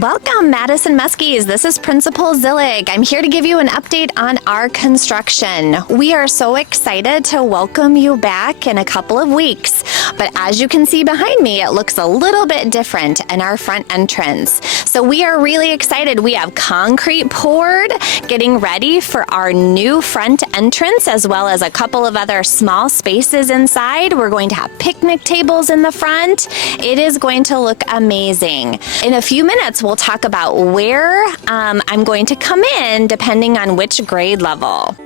Welcome, Madison Muskies. This is Principal Zillig. I'm here to give you an update on our construction. We are so excited to welcome you back in a couple of weeks. But as you can see behind me, it looks a little bit different in our front entrance. So we are really excited. We have concrete poured, getting ready for our new front entrance, as well as a couple of other small spaces inside. We're going to have picnic tables in the front. It is going to look amazing. In a few minutes, we'll talk about where I'm going to come in depending on which grade level.